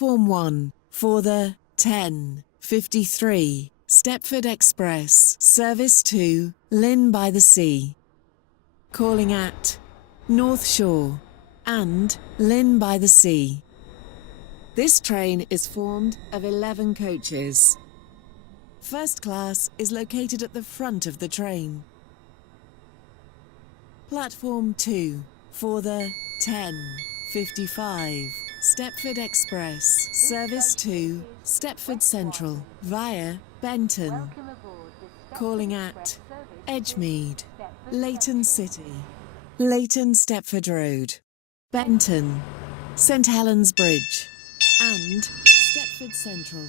Platform 1 for the 10:53 Stepford Express service to Lynn by the Sea. Calling at North Shore and Lynn by the Sea. This train is formed of 11 coaches. First class is located at the front of the train. Platform 2 for the 10:55 Stepford Express service to Stepford Central via Benton. Calling at Edgemead, Leighton City, Leighton Stepford Road, Benton, St Helens Bridge and Stepford Central.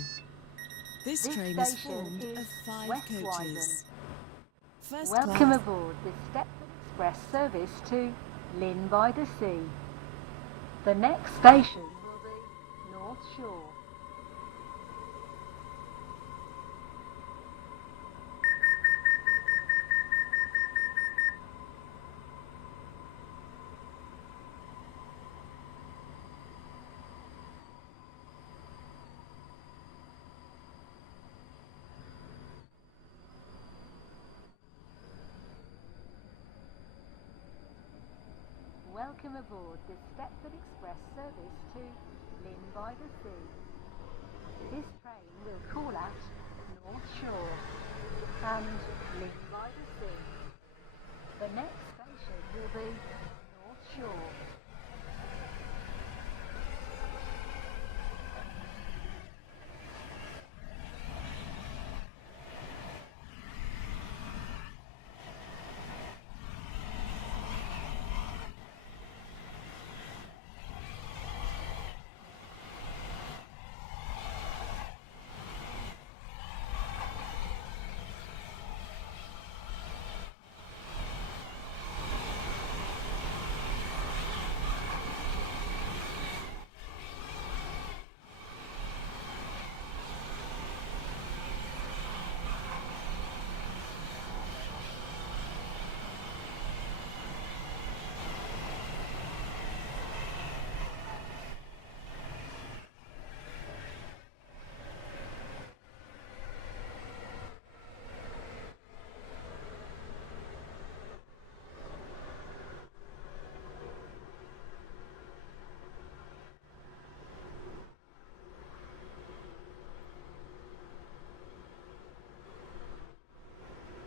This train is formed of 5 coaches. First Welcome class. aboard the Stepford Express service to Lynn by the Sea. The next station will be North Shore. Welcome aboard the Stepford Express service to Lynn by the Sea. This train will call at North Shore and Lynn by the Sea. The next station will be North Shore.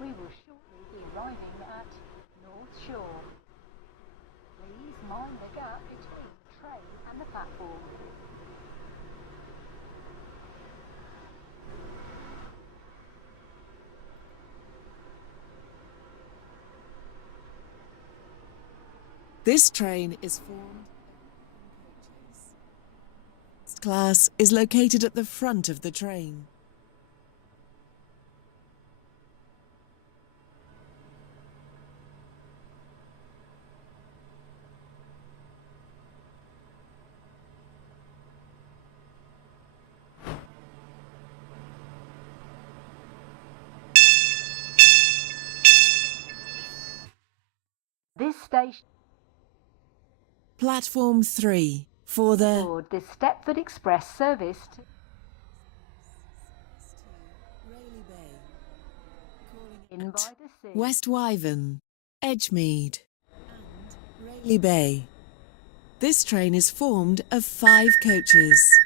We will shortly be arriving at North Shore. Please mind the gap between the train and the platform. This train is formed of 11 coaches. First class is located at the front of the train. This station Platform 3 for the aboard the Stepford Express service to Lynn by the Sea. Westwyvern, Edgemead and Rayleigh Bay. This train is formed of 5 coaches.